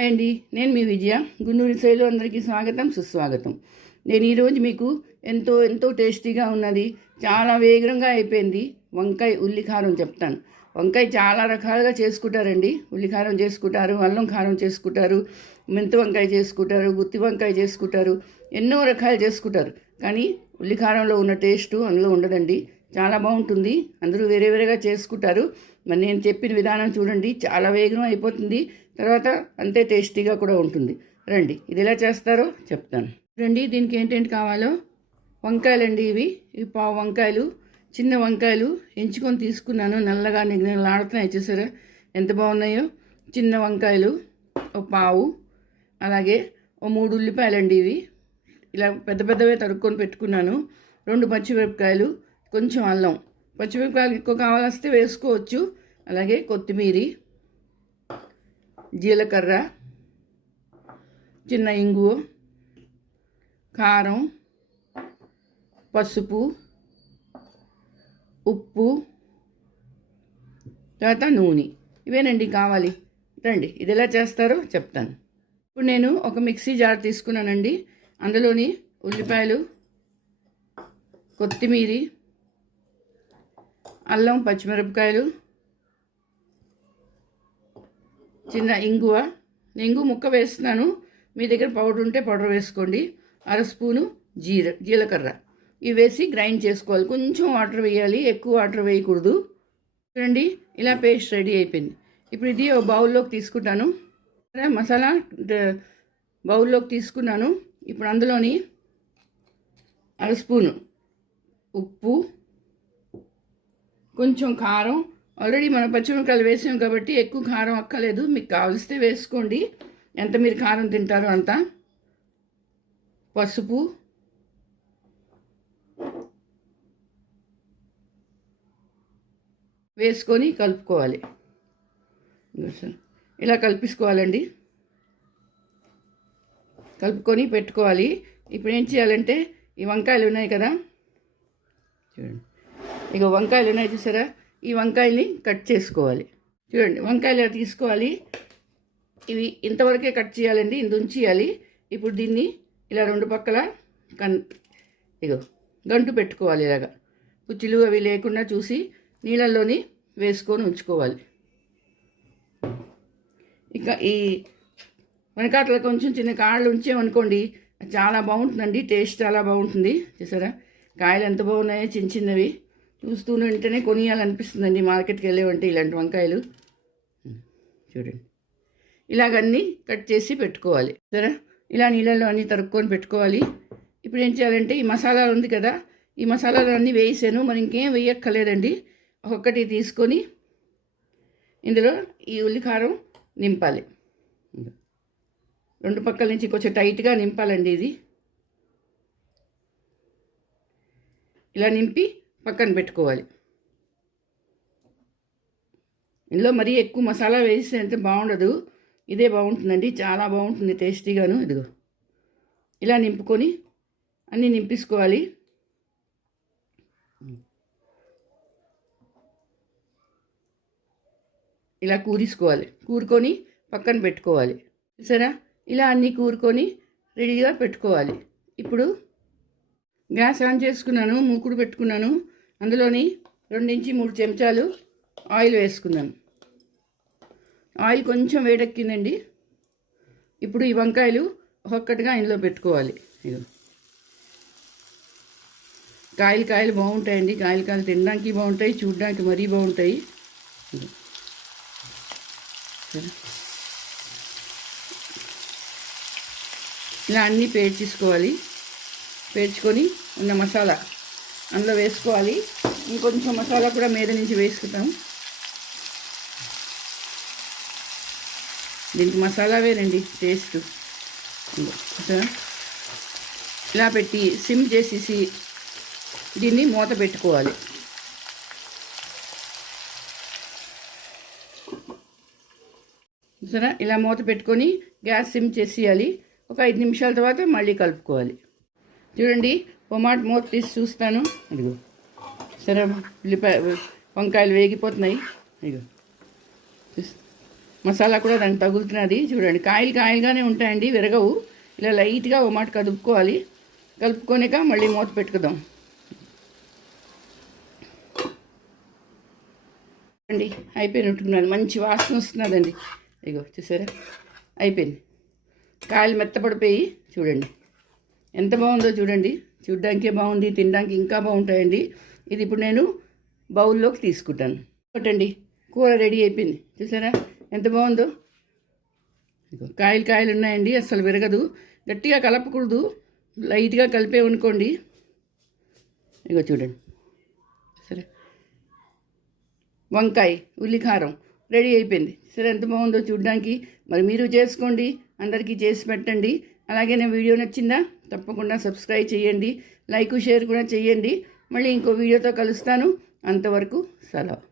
Hi అండి నేను మీ విజయ. గుండూరు శైలు అందరికీ స్వాగతం సుస్వాగతం. నేను ఈరోజు మీకు ఎంతో ఎంతో టేస్టీగా ఉన్నది చాలా వేగంగా అయిపోయింది వంకాయ ఉల్లికారం చెప్తాను. వంకాయ చాలా రకాలుగా చేసుకుంటారండి. ఉల్లికారం చేసుకుంటారు అల్లం కారం చేసుకుంటారు మెంతు వంకాయ చేసుకుంటారు గుత్తి వంకాయ చేసుకుంటారు ఎన్నో రకాలు చేసుకుంటారు. కానీ ఉల్లికారంలో ఉన్న టేస్టు అందులో ఉండదండి. చాలా బాగుంటుంది. అందరూ వేరే వేరేగా చేసుకుంటారు. మరి నేను చెప్పిన విధానం చూడండి చాలా వేగం అయిపోతుంది. తర్వాత అంతే టేస్టీగా కూడా ఉంటుంది. రండి ఇది ఎలా చేస్తారో చెప్తాను. రండి దీనికి ఏంటేంటి కావాలో? వంకాయలండి ఇవి. ఇవి పావు వంకాయలు చిన్న వంకాయలు ఎంచుకొని తీసుకున్నాను. నల్లగా నిగనలాడుతున్నాయి చూసారా? ఎంత బాగున్నాయో? చిన్న వంకాయలు ఒక పావు అలాగే ఓ మూడు ఉల్లిపాయలండి ఇవి. ఇలా పెద్ద పెద్దవే తరుక్కొని పెట్టుకున్నాను. రెండు పచ్చిమిరపకాయలు కొంచెం అల్లం. పచ్చిమిరపకాయలు ఎక్కువ కావాలొస్తే వేసుకోవచ్చు. అలాగే కొత్తిమీరి జీలకర్ర చిన్న ఇంగువ కారం పసుపు ఉప్పు తర్వాత నూనె. ఇవేనండి కావాలి. రండి ఇది ఎలా చేస్తారో చెప్తాను. ఇప్పుడు నేను ఒక మిక్సీ జార్ తీసుకున్నానండి. అందులోని ఉల్లిపాయలు కొత్తిమీరి అల్లం పచ్చిమిరపకాయలు చిన్న ఇంగువ. ఇంగు ముక్క వేస్తున్నాను. మీ దగ్గర పౌడర్ ఉంటే పౌడర్ వేసుకోండి. అర స్పూను జీర జీలకర్ర. ఇవి వేసి గ్రైండ్ చేసుకోవాలి. కొంచెం వాటర్ వేయాలి. ఎక్కువ వాటర్ వేయకూడదు. చూడండి ఇలా పేస్ట్ రెడీ అయిపోయింది. ఇప్పుడు ఇది ఒక బౌల్లోకి తీసుకుంటాను. మసాలా బౌల్లోకి తీసుకున్నాను. ఇప్పుడు అందులోని అర స్పూను ఉప్పు కొంచెం కారం ఆల్రెడీ మనం పచ్చిమిరపకాయలు వేసాం కాబట్టి ఎక్కువ కారం అక్కలేదు మీకు కావలిస్తే వేసుకోండి. ఎంత మీరు కారం తింటారో అంత. పసుపు. వేసుకొని కలుపుకోవాలి. ఇలా కలిపేసుకోవాలండి. కలుపుకొని పెట్టుకోవాలి. ఇప్పుడు ఏం చేయాలంటే ఈ వంకాయలు ఉన్నాయి కదా. చూడండి. ఇక వంకాయలు ఉన్నాయి చూసారా? ఈ వంకాయల్ని కట్ చేసుకోవాలి. చూడండి వంకాయలు తీసుకోవాలి? ఇవి ఇంతవరకే కట్ చేయాలండి ఇంత ఉంచేయాలి ఇప్పుడు దీన్ని ఇలా రెండు పక్కల కన్ ఇగో గంటు పెట్టుకోవాలి ఇలాగా. పుచ్చులు అవి లేకుండా చూసి నీళ్ళల్లోని వేసుకొని ఉంచుకోవాలి. ఇంకా ఈ వెనకాటలో కొంచెం చిన్న కాళ్ళు ఉంచామనుకోండి చాలా బాగుంటుందండి టేస్ట్ చాలా బాగుంటుంది. చూసారా? కాయలు ఎంత బాగున్నాయో చిన్న చిన్నవి. చూస్తూ ఉంటేనే కొనియాలనిపిస్తుందండి. మార్కెట్కి వెళ్ళేవంటే ఇలాంటి వంకాయలు. చూడండి. ఇలాగన్నీ కట్ చేసి పెట్టుకోవాలి. సరే? ఇలా నీళ్ళల్లో అన్నీ తరుక్కొని పెట్టుకోవాలి. ఇప్పుడు ఏం చేయాలంటే ఈ మసాలా ఉంది కదా ఈ మసాలాలు అన్నీ వేసాను మరి ఇంకేం వేయక్కర్లేదండి. ఒక్కొక్కటి తీసుకొని ఇందులో ఈ ఉల్లికారం నింపాలి. రెండు పక్కల నుంచి కొంచెం టైట్గా నింపాలండి ఇది. ఇలా నింపి పక్కన పెట్టుకోవాలి. ఇందులో మరీ ఎక్కువ మసాలా వేస్తే అంటే బాగుండదు. ఇదే బాగుంటుందండి. చాలా బాగుంటుంది టేస్టీగాను. ఇదిగో. ఇలా నింపుకొని అన్నీ నింపేసుకోవాలి. ఇలా కూరేసుకోవాలి. కూరుకొని పక్కన పెట్టుకోవాలి. సరే ఇలా అన్నీ కూరుకొని రెడీగా పెట్టుకోవాలి. ఇప్పుడు గ్యాస్ ఆన్ చేసుకున్నాను మూకుడు పెట్టుకున్నాను. అందులోని రెండు నుంచి మూడు చెంచాలు ఆయిల్ వేసుకున్నాను ఆయిల్ కొంచెం వేడెక్కిందండి. ఇప్పుడు ఈ వంకాయలు ఒక్కొక్కటిగా ఇందులో పెట్టుకోవాలి. ఇదిగో కాయలు కాయలు బాగుంటాయండి. కాయలు కాయలు తినడానికి బాగుంటాయి చూడడానికి మరీ బాగుంటాయి. ఇలా అన్నీ పేర్చేసుకోవాలి. పేర్చుకొని ఉన్న మసాలా అందులో వేసుకోవాలి. ఇంకొంచెం మసాలా కూడా మీద నుంచి వేసుకుంటాం. దీనికి మసాలా వేరండి టేస్ట్. ఇలా పెట్టి సిమ్ చేసేసి దీన్ని మూత పెట్టుకోవాలి. సరే ఇలా మూత పెట్టుకొని గ్యాస్ సిమ్ చేసేయాలి. ఒక ఐదు నిమిషాల తర్వాత మళ్ళీ కలుపుకోవాలి. చూడండి టొమాటో మూత తీసి చూస్తాను. ఇదిగో. సరే ఉల్లిపాయ వంకాయలు వేగిపోతున్నాయి. ఇదిగో. మసాలా కూడా దానికి తగులుతున్నది. చూడండి కాయలు కాయలుగానే ఉంటాయండి విరగవు. ఇలా లైట్గా ఓ మాట కలుపుకోవాలి కలుపుకొనిక మళ్ళీ మూత పెట్టుకుందాం. అండి అయిపోయినట్టున్నాను మంచి వాసన వస్తున్నదండి. ఇగో చూసారా? అయిపోయింది. కాయలు మెత్తపడిపోయి చూడండి. ఎంత బాగుందో చూడండి. చూడ్డానికి బాగుంది తినడానికి ఇంకా బాగుంటాయండి. ఇది ఇప్పుడు నేను బౌల్లోకి తీసుకుంటాను. కొట్టండి. కూర రెడీ అయిపోయింది. చూసారా? ఎంత బాగుందో? ఇగో కాయలు కాయలు ఉన్నాయండి. అసలు విరగదు. గట్టిగా కలపకూడదు. లైట్గా కలిపే కలిపేవనుకోండి ఇగో చూడండి. సరే. వంకాయ ఉల్లికారం రెడీ అయిపోయింది. సరే ఎంత బాగుందో చూడడానికి. మరి మీరు చేసుకోండి. అందరికీ చేసి పెట్టండి. అలాగే నా వీడియో నచ్చిందా? తప్పకుండా సబ్స్క్రైబ్ చేయండి. లైక్ షేర్ కూడా చేయండి. మళ్ళీ ఇంకో వీడియోతో కలుస్తాను. అంతవరకు సెలవు.